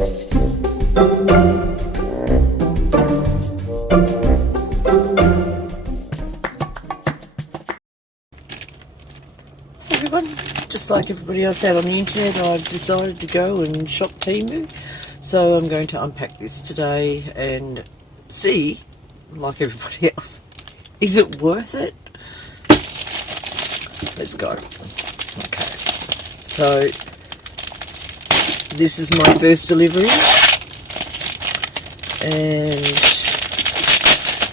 Everyone, just like everybody else out on the internet, I've decided to go and shop TEMU. So I'm going to unpack this today and see, like everybody else, is it worth it? Let's go. Okay, so this is my first delivery, and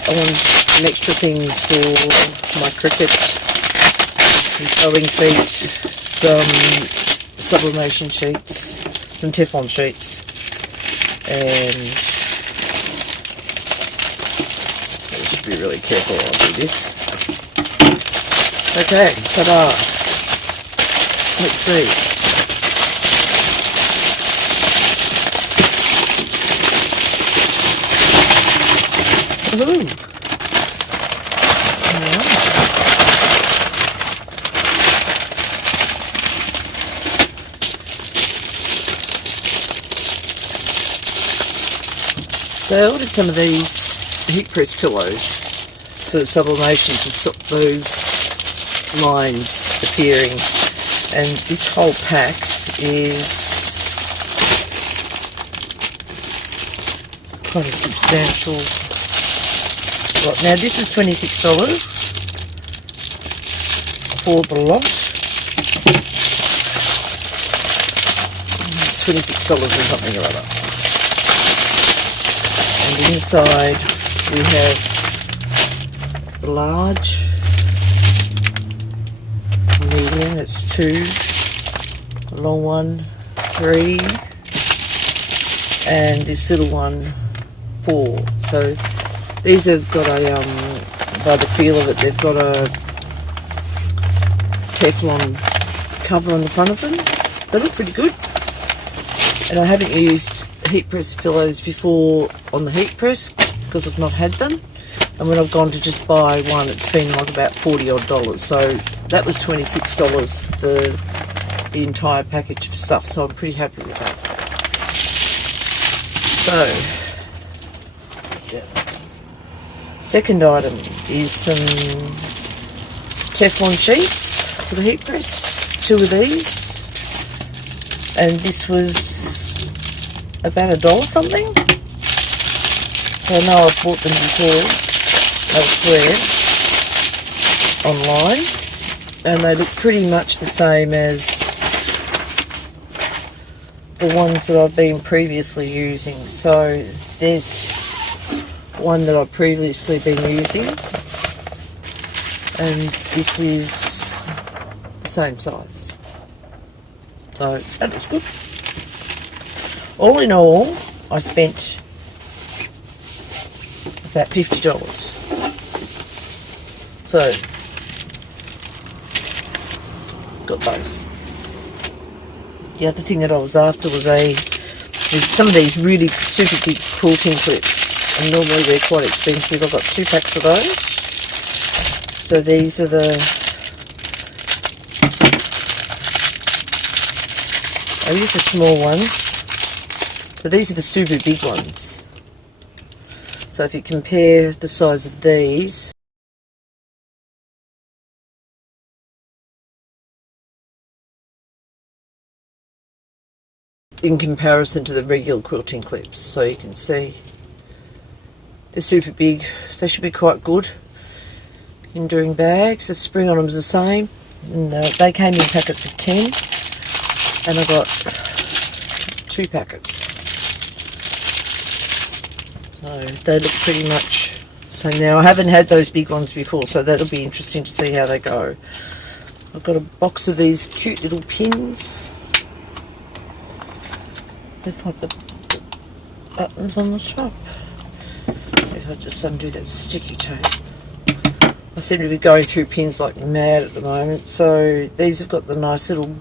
I wanted some extra things for my cricket, some sewing feet, some sublimation sheets, some Teflon sheets, and I should be really careful while I do this. Okay, ta-da! Let's see. Woohoo! So I ordered some of these heat press pillows for the sublimation to stop those lines appearing, and this whole pack is quite a substantial lot. Now this is $26 for the lot. $26 or something or other. And inside we have the large, medium, it's 2, the long one 3, and this little one 4. So these have got a, by the feel of it, they've got a Teflon cover on the front of them. They look pretty good. And I haven't used heat press pillows before on the heat press because I've not had them. And when I've gone to just buy one, it's been like about $40 odd. So that was $26 for the entire package of stuff. So I'm pretty happy with that. So, second item is some Teflon sheets for the heat press. 2 of these. And this was about $1 something. I know I've bought them before elsewhere online, and they look pretty much the same as the ones that I've been previously using. So there's one that I've previously been using, and this is the same size. So that looks good. All in all, I spent about $50. So, got those. The other thing that I was after was some of these really super big quilting clips, and normally they're quite expensive. I've got 2 packs of those. So these are I use the small ones. So these are the super big ones. So if you compare the size of these, in comparison to the regular quilting clips, so you can see they're super big. They should be quite good in doing bags. The spring on them is the same, and they came in packets of 10, and I got 2 packets. So they look pretty much the same. Now I haven't had those big ones before, so that'll be interesting to see how they go. I've got a box of these cute little pins. With like the buttons on the top. If I just undo that sticky tape. I seem to be going through pins like mad at the moment. So these have got the nice little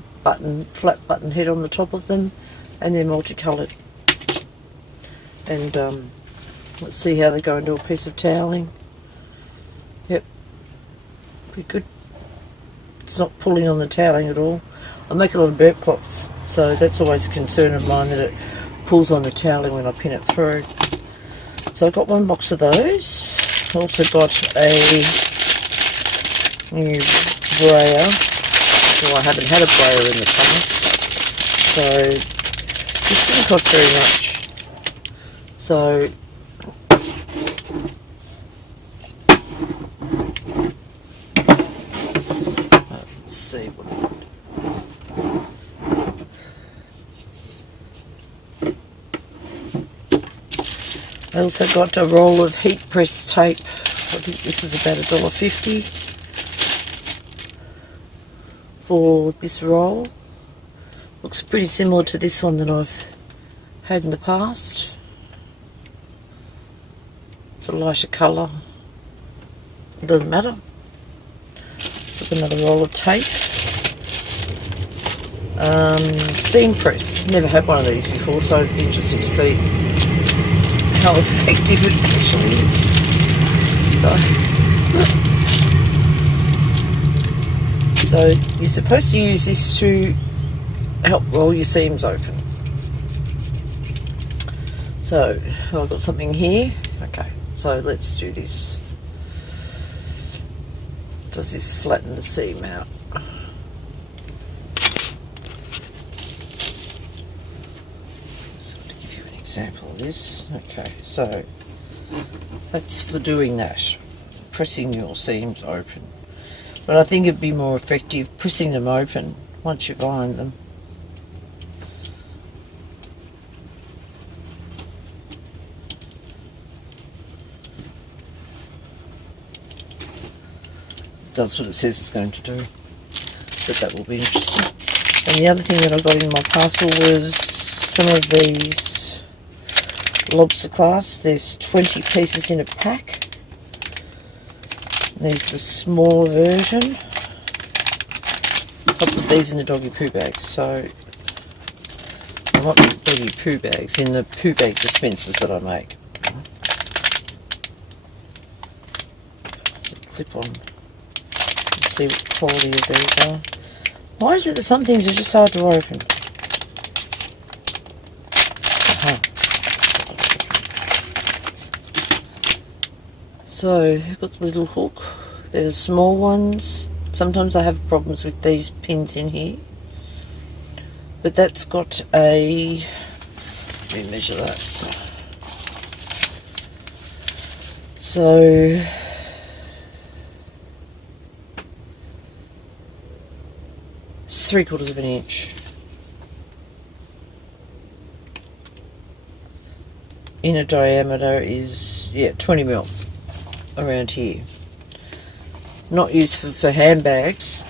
flat button head on the top of them, and they're multicoloured. And let's see how they go into a piece of toweling. Yep, pretty good. It's not pulling on the toweling at all. I make a lot of burp cloths, so that's always a concern of mine, that it pulls on the toweling when I pin it through. So I got one box of those. I also got a new brayer. Well, I haven't had a brayer in the past, so this didn't cost very much. So let's see what I also got a roll of heat press tape. I think this was about $1.50 for this roll. Looks pretty similar to this one that I've had in the past. It's a lighter colour. It doesn't matter. Got another roll of tape. Seam press. Never had one of these before, so it'd be interesting to see how effective it actually is. So you're supposed to use this to help roll your seams open. So I've got something here. Okay, so let's do this. Does this flatten the seam out? So to give you an example of this. Okay, so that's for doing that, pressing your seams open. But I think it'd be more effective pressing them open once you've ironed them. Does what it says it's going to do, but that will be interesting. And the other thing that I got in my parcel was some of these lobster class. There's 20 pieces in a pack. There's the smaller version. I put these in the doggy poo bags, so I want the doggy poo bags in the poo bag dispensers that I make. Clip on. Let's see what quality of these are. Why is it that some things are just hard to open? So I've got the little hook. They're the small ones. Sometimes I have problems with these pins in here, but that's got a, let me measure that. So it's 3/4 of an inch. Inner diameter is 20 mil. Around here. Not used for handbags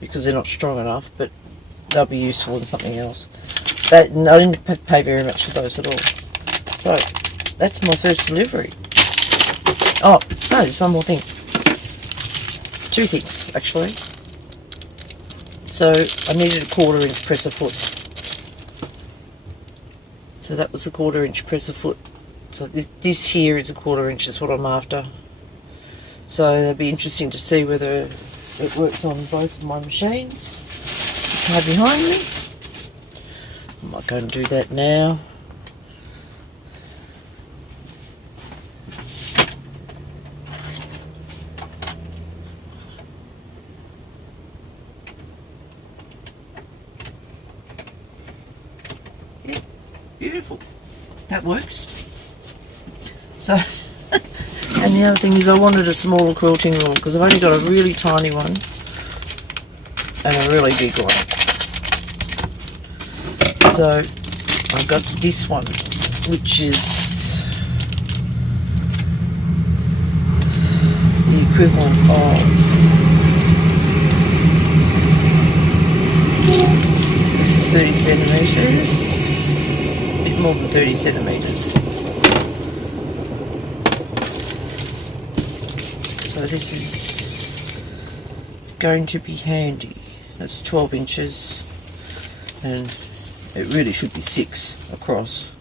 because they're not strong enough, but they'll be useful in something else. I didn't pay very much for those at all. So that's my first delivery. Oh no, there's one more thing. Two things actually. So I needed a 1/4 inch presser foot. So that was the 1/4 inch presser foot. So this here is a 1/4 inch is what I'm after. So it'll be interesting to see whether it works on both of my machines. Try behind me. I'm not going to do that now. Yeah, beautiful. That works. So. And the other thing is I wanted a smaller quilting rule because I've only got a really tiny one and a really big one. So I've got this one, which is the equivalent of, this is 30 centimetres, a bit more than 30 centimetres. So this is going to be handy. That's 12 inches and it really should be 6 across,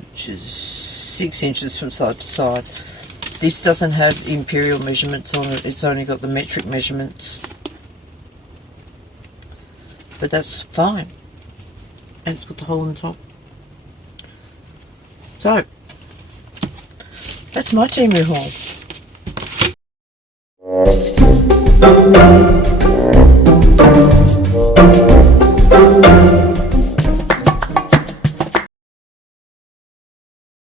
which is 6 inches from side to side. This doesn't have imperial measurements on it, it's only got the metric measurements, but that's fine. and it's got the hole in the top. So that's my Temu haul.